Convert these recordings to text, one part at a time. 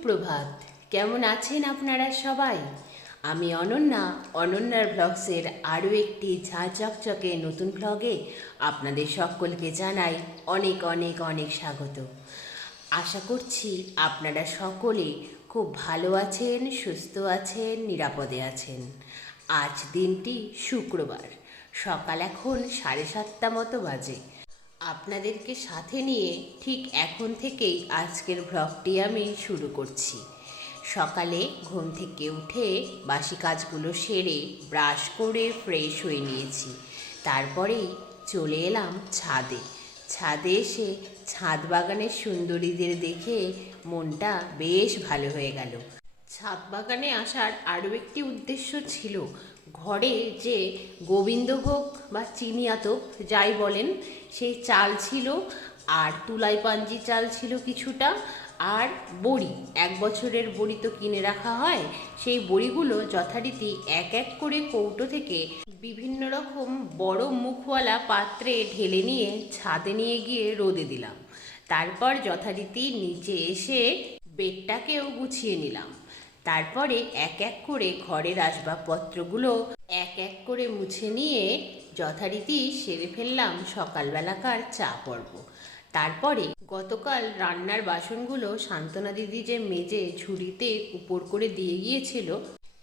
সুপ্রভাত। কেমন আছেন আপনারা সবাই? আমি অনন্যার ব্লগসের আরও একটি ঝাঁচকচকে নতুন ব্লগে আপনাদের সকলকে জানাই অনেক অনেক অনেক স্বাগত। আশা করছি আপনারা সকলে খুব ভালো আছেন, সুস্থ আছেন, নিরাপদে আছেন। আজ দিনটি শুক্রবার, সকাল এখন 7:30 মতো বাজে। আপনাদেরকে সাথে নিয়ে ঠিক এখন থেকেই আজকের ব্লগটি আমি শুরু করছি। সকালে ঘুম থেকে উঠে বাসি কাজগুলো সেরে ব্রাশ করে ফ্রেশ হয়ে নিয়েছি। তারপরেই চলে এলাম ছাদে। ছাদে এসে ছাদ বাগানের সুন্দরীদের দেখে মনটা বেশ ভালো হয়ে গেল। ছাদ বাগানে আসার আরও একটি উদ্দেশ্য ছিল, ঘরে যে গোবিন্দভোগ বা চিনি আতপ যাই বলেন সেই চাল ছিল, আর তুলাই পাঞ্জি চাল ছিল কিছুটা, আর বড়ি, 1 বছরের বড়ি তো কিনে রাখা হয়, সেই বড়িগুলো যথারীতি এক এক করে কৌটো থেকে বিভিন্ন রকম বড় মুখওয়ালা পাত্রে ঢেলে নিয়ে ছাদে নিয়ে গিয়ে রোদে দিলাম। তারপর যথারীতি নিচে এসে বেডটাকেও গুছিয়ে নিলাম। তারপরে এক এক করে ঘরের আসবাবপত্রগুলো এক এক করে মুছে নিয়ে যথারীতি সেরে ফেললাম সকালবেলাকার চা পর্ব। তারপরে গতকাল রান্নার বাসনগুলো সান্ত্বনা দিদি যে মেজে ঝুড়িতে উপর করে দিয়ে গিয়েছিল,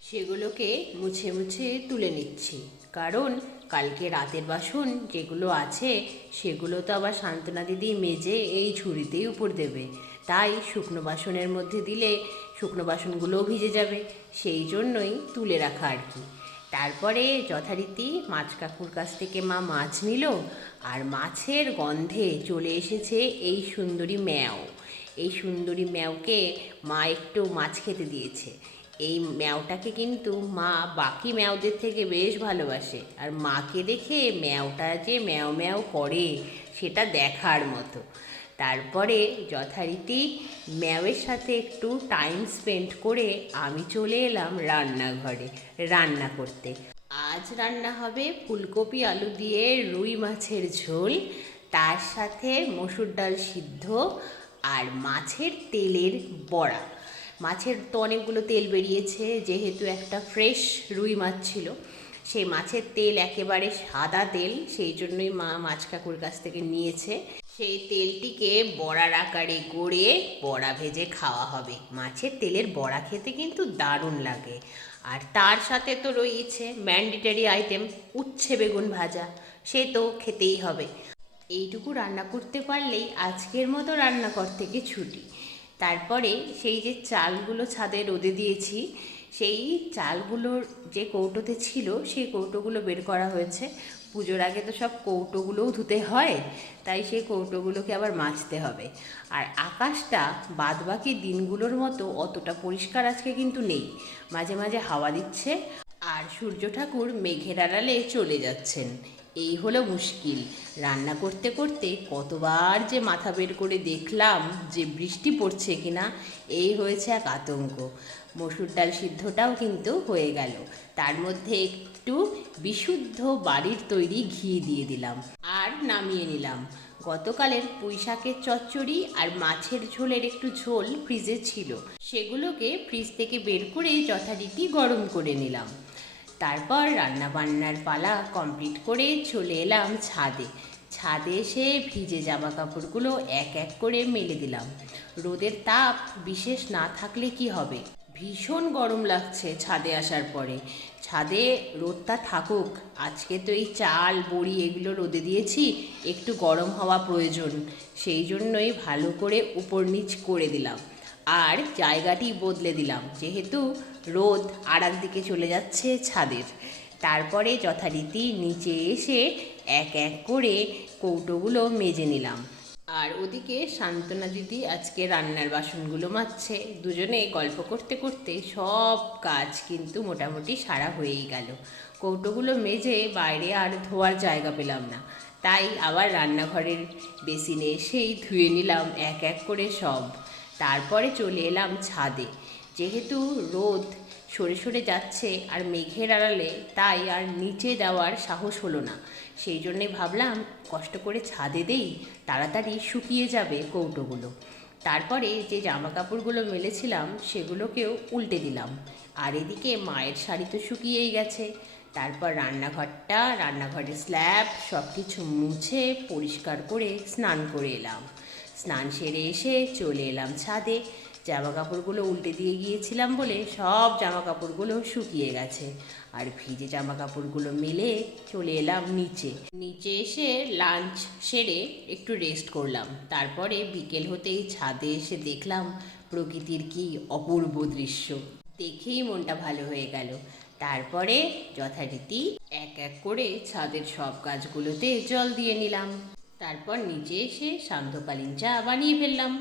সেগুলোকে মুছে মুছে তুলে নিচ্ছি। কারণ কালকে রাতের বাসন যেগুলো আছে সেগুলো তো আবার সান্ত্বনা দিদি মেজে এই ঝুড়িতেই উপর দেবে, তাই শুকনো বাসনের মধ্যে দিলে শুকনো বাসনগুলোও ভিজে যাবে, সেই জন্যই তুলে রাখা আর কি। তারপরে যথারীতি মাছ কাকুর কাছ থেকে মা মাছ নিল, আর মাছের গন্ধে চলে এসেছে এই সুন্দরী ম্যাও। এই সুন্দরী ম্যাওকে মা একটু মাছ খেতে দিয়েছে। এই ম্যাওটাকে কিন্তু মা বাকি ম্যাওদের থেকে বেশ ভালোবাসে, আর মাকে দেখে ম্যাওটা যে ম্যাও ম্যাও করে সেটা দেখার মতো। তারপরে যথারীতি ম্যাওয়ের সাথে একটু টাইম স্পেন্ড করে আমি চলে এলাম রান্নাঘরে রান্না করতে। আজ রান্না হবে ফুলকপি আলু দিয়ে রুই মাছের ঝোল, তার সাথে মসুর ডাল সিদ্ধ আর মাছের তেলের বড়া। মাছের তো অনেকগুলো তেল বেরিয়েছে, যেহেতু একটা ফ্রেশ রুই মাছ ছিল, সেই মাছের তেল একেবারে সাদা তেল, সেই জন্যই মা মাছ কাকুর কাছ থেকে নিয়েছে। সেই তেলটিকে বড়ার আকারে গড়িয়ে বড়া ভেজে খাওয়া হবে। মাছের তেলের বড়া খেতে কিন্তু দারুণ লাগে। আর তার সাথে তো রয়েছে ম্যান্ডেটরি আইটেম উচ্ছে বেগুন ভাজা, সে তো খেতেই হবে। এইটুকু রান্না করতে পারলেই আজকের মতো রান্নাঘর থেকে ছুটি। তারপরে সেই যে চালগুলো ছাদে রোদে দিয়েছি, সেই চালগুলোর যে কৌটোতে ছিল সেই কৌটোগুলো বের করা হয়েছে। পুজোর আগে তো সব কৌটোগুলোও ধুতে হয়, তাই সেই কৌটোগুলোকে আবার মাজতে হবে। আর আকাশটা বাদবাকি দিনগুলোর মতো অতটা পরিষ্কার আজকে কিন্তু নেই, মাঝে মাঝে হাওয়া দিচ্ছে, আর সূর্য ঠাকুর মেঘের আড়ালে চলে যাচ্ছেন। এই হলো মুশকিল। রান্না করতে করতে কতবার যে মাথা বের করে দেখলাম যে বৃষ্টি পড়ছে কিনা, এই হয়েছে এক আতঙ্ক। মসুর ডাল সিদ্ধটাও কিন্তু হয়ে গেল, তার মধ্যে একটু বিশুদ্ধ বাড়ির তৈরি ঘি দিয়ে দিলাম আর নামিয়ে নিলাম। গতকালের পুঁই শাকের চচ্চড়ি আর মাছের ঝোলের একটু ঝোল ফ্রিজে ছিল, সেগুলোকে ফ্রিজ থেকে বের করে যথারীতি গরম করে নিলাম। তারপর রান্নাবান্নার পালা কমপ্লিট করে চলে এলাম ছাদে। ছাদে এসে ভিজে জামা কাপড়গুলো এক এক করে মেলে দিলাম। রোদের তাপ বিশেষ না থাকলে কি হবে, ভীষণ গরম লাগছে ছাদে আসার পরে। ছাদে রোদটা থাকুক, আজকে তো এই চাল বড়ি এগুলো রোদে দিয়েছি, একটু গরম হওয়া প্রয়োজন, সেই জন্যই ভালো করে উপর নিচ করে দিলাম। আর জায়গাটি বদলে দিলাম, যেহেতু রোদ আর একদিকে চলে যাচ্ছে ছাদের। তারপরে যথারীতি নিচে এসে এক এক করে কৌটোগুলো মেজে নিলাম। আর ওদিকে সান্ত্বনা দিদি আজকে রান্নার বাসনগুলো মাজছে। দুজনে গল্প করতে করতে সব কাজ কিন্তু মোটামুটি সারা হয়েই গেল। কৌটোগুলো মেজে বাইরে আর ধোয়ার জায়গা পেলাম না, তাই আবার রান্নাঘরের বেসিনে এসেই ধুয়ে নিলাম এক এক করে সব। তারপরে চলে এলাম ছাদে। যেহেতু রোদ সরে সরে যাচ্ছে আর মেঘের আড়ালে, তাই আর নিচে যাওয়ার সাহস হলো না। সেই জন্যে ভাবলাম কষ্ট করে ছাদে দেই, তাড়াতাড়ি শুকিয়ে যাবে কৌটোগুলো। তারপরে যে জামা কাপড়গুলো মেলেছিলাম সেগুলোকেও উল্টে দিলাম। আর এদিকে মায়ের শাড়ি তো শুকিয়েই গেছে। তারপর রান্নাঘরের স্ল্যাব সব কিছু মুছে পরিষ্কার করে স্নান করে এলাম। স্নান সেরে এসে চলে এলাম ছাদে। জামা কাপড়গুলো উল্টে দিয়ে গিয়েছিলাম বলে সব জামা কাপড়গুলো শুকিয়ে গেছে। আর ভিজে জামা কাপড়গুলো মেলে চলে এলাম নিচে। নিচে এসে লাঞ্চ সেরে একটু রেস্ট করলাম। তারপরে বিকেল হতেই ছাদে এসে দেখলাম প্রকৃতির কি অপূর্ব দৃশ্য। দেখেই মনটা ভালো হয়ে গেল। তারপরে যথারীতি এক এক করে ছাদের সব গাছগুলোতে জল দিয়ে নিলাম। তারপর নিচে এসে সান্ধ্যকালীন চা বানিয়ে ফেললাম।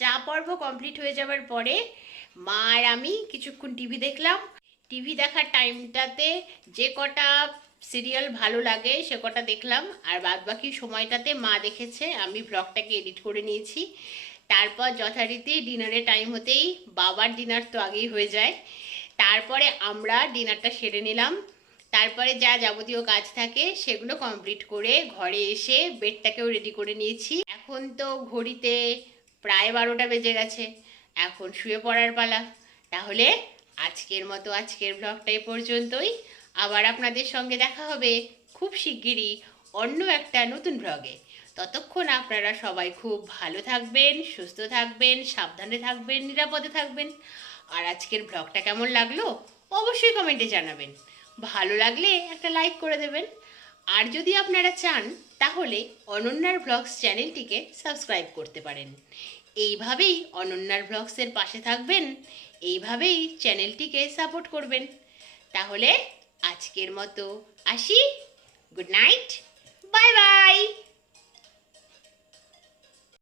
চা পর্ব কমপ্লিট হয়ে যাওয়ার পরে মা আর আমি কিছুক্ষণ টিভি দেখলাম। টিভি দেখার টাইমটাতে যে কটা সিরিয়াল ভালো লাগে সে কটা দেখলাম, আর বাদবাকি সময়টাতে মা দেখেছে, আমি ব্লগটাকে এডিট করে নিয়েছি। তারপর যথারীতি ডিনারের টাইম হতেই বাবার ডিনার তো আগেই হয়ে যায়, তারপরে আমরা ডিনারটা সেরে নিলাম। তারপরে যা যাবতীয় কাজ থাকে সেগুলো কমপ্লিট করে ঘরে এসে বেডটাকেও রেডি করে নিয়েছি। এখন তো ঘড়িতে প্রায় 12টা বেজে গেছে, এখন শুয়ে পড়ার পালা। তাহলে আজকের মতো আজকের ব্লগটা এ পর্যন্তই। আবার আপনাদের সঙ্গে দেখা হবে খুব শিগগিরই অন্য একটা নতুন ব্লগে। ততক্ষণ আপনারা সবাই খুব ভালো থাকবেন, সুস্থ থাকবেন, সাবধানে থাকবেন, নিরাপদে থাকবেন। আর আজকের ব্লগটা কেমন লাগলো অবশ্যই কমেন্টে জানাবেন। ভালো লাগলে একটা লাইক করে দেবেন। আর যদি আপনারা চান তাহলে অনন্যার ব্লগস চ্যানেলটিকে সাবস্ক্রাইব করতে পারেন। এইভাবেই অনন্যার ব্লগসের পাশে থাকবেন, এইভাবেই চ্যানেলটিকে সাপোর্ট করবেন। তাহলে আজকের মতো আসি। Good night, bye bye.